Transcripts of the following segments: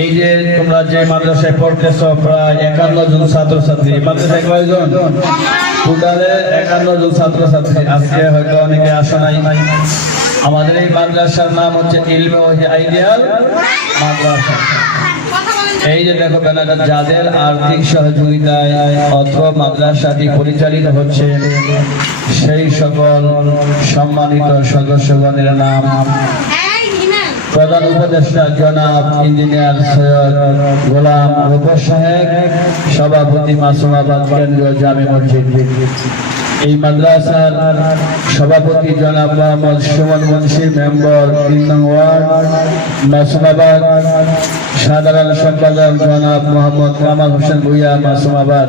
এই যে তোমরা যে মাদ্রাসায় পড়তেছ, প্রায় একান্ন জন ছাত্রছাত্রী। মাদ্রাসায় কয়জন? টোটালে একান্ন জন ছাত্রছাত্রী। আজকে হয়তো অনেকে আসো নাই। আমাদের এই মাদ্রাসার নাম হচ্ছে ইলমে আইডিয়াল মাদ্রাসা। এই যে দেখো বেলাটা যাদের আর্থিক সহযোগিতায় অত্র মাদ্রাসাটি পরিচালিত হচ্ছে, সেই সকল সম্মানিত সদস্যগণের নাম প্রধান উপদেষ্টা জনাব ইঞ্জিনিয়ার সৈয়দ গোলাম রূপর সাহেব, সভাপতি মাসুমাবাদ কেন্দ্রীয় জামে মসজিদ। এই মাদ্রাসার সভাপতি জনাব মোহাম্মদ সুমন মুন্সি মেম্বার, তিন নং মাসুমাবাদ। সাধারণ সম্পাদক জনাব মোহাম্মদ কামাল হোসেন ভুইয়া, মাসুমাবাদ।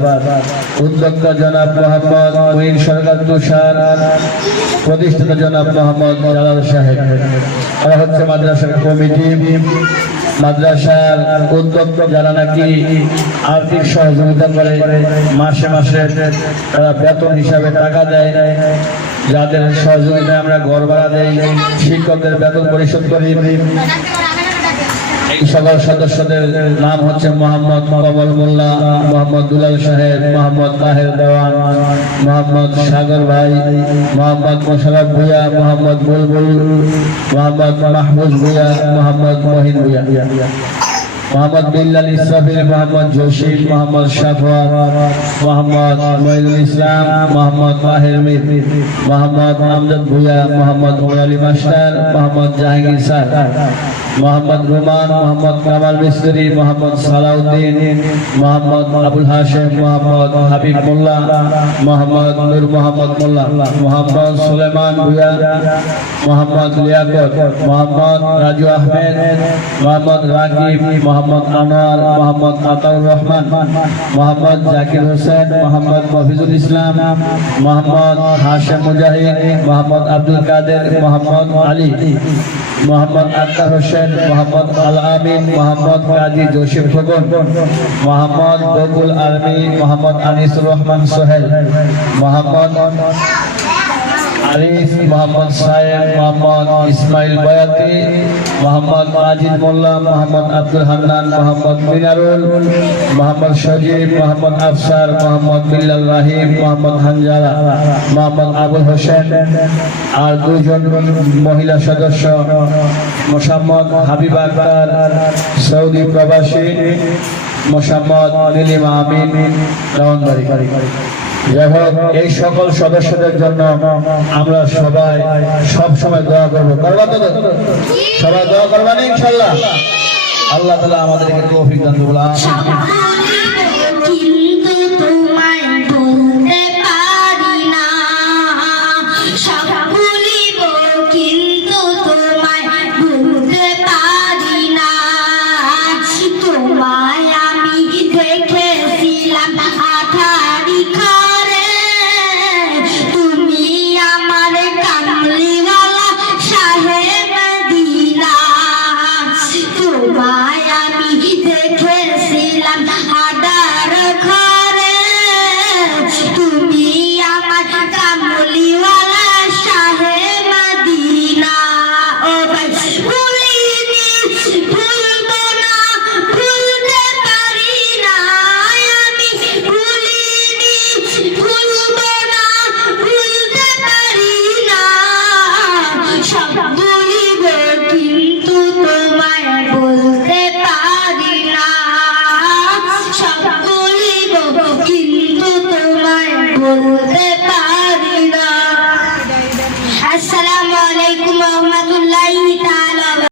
উদ্যোক্তা জনাব মোহাম্মদ মঈন সরকার তুষার। প্রতিষ্ঠাতা জনাব মোহাম্মদ জালাল সাহেব। এরা হচ্ছে মাদ্রাসার কমিটি। মাদ্রাসার উদ্যোগ যারা নাকি আর্থিক সহযোগিতা করে, মাসে মাসে তারা বেতন হিসাবে টাকা দেয়। যাদের সহযোগিতায় আমরা ঘর ভাড়া দেই, শিক্ষকদের বেতন পরিশোধ করি। এই সকল সদস্যদের নাম হচ্ছে মোহাম্মদ কমল মোল্লা, মোহাম্মদ দুলাল সাহেব, মোহাম্মদ তাহের দেওয়ান, মোহাম্মদ সাগর ভাই, Mohammad Mosharraf Bhuiyan, Mohammad Bulbul, Mohammad Mahmud Bhuiyan, Mohammad Mohin Bhuiyan. Mohammad Billal Israfil, Mohammad Jasim Mohammad Safwan Mohammad Moinul Islam, Mohammad Mahir Mir, Mohammad Amjad Bhuiyan, Mohammad Umar Ali master, Mohammad Jahangir sir. Mohammad Ruman, Mohammad Kamal মিস্ত্রি, মোহাম্মদ সালাউদ্দিন, মোহাম্মদ আবুল হাশেম, মোহাম্মদ হাবিব মোল্লা, মোহাম্মদ নূর মোহাম্মদ মোল্লা, মোহাম্মদ সুলেমান ভুইয়া, মোহাম্মদ লিয়াকত, মোহাম্মদ রাজু আহমেদ, মোহাম্মদ রাকিব, মোহাম্মদ আনোয়ার, মোহাম্মদ আতাউর রহমান, মোহাম্মদ জাকির হোসেন, মোহাম্মদ মফিজুল ইসলাম, মোহাম্মদ হাশেম মুজাহিদ, মোহাম্মদ আব্দুল কাদের, মোহাম্মদ আলী, মোহাম্মদ আক্তার হোসেন মোহাম্মদ আল আমিন, মোহাম্মদ কাজী জসিম খোকন, মোহাম্মদ বকুল আলমী, মোহাম্মদ আনিসুর রহমান সোহেল, মোহাম্মদ আরিফ মোহাম্মদ সায়েম, মোহাম্মদ ইসমাইল বয়াতি, মোহাম্মদ আজিদ মোল্লা, মোহাম্মদ আব্দুল হান্নান, মোহাম্মদ মিনারুল, মোহাম্মদ সজীব, মোহাম্মদ আফসার, মোহাম্মদ বিল্লাল রাহিম, মোহাম্মদ হানজারা মোহাম্মদ আবুল হোসেন আর দুজন মহিলা সদস্য, মোসাম্মদ হাবিব আক্তার, সৌদি প্রবাসী, মোসাম্মদ নীলিমা আমিন রাওয়ানবাড়ি এই সকল সদস্যদের জন্য আমরা সবাই সব সময় দোয়া করব। করবা তো? সবাই দোয়া করবা না ইনশাল্লাহ? আল্লাহ তালা আমাদেরকে তৌফিক দান Senhor.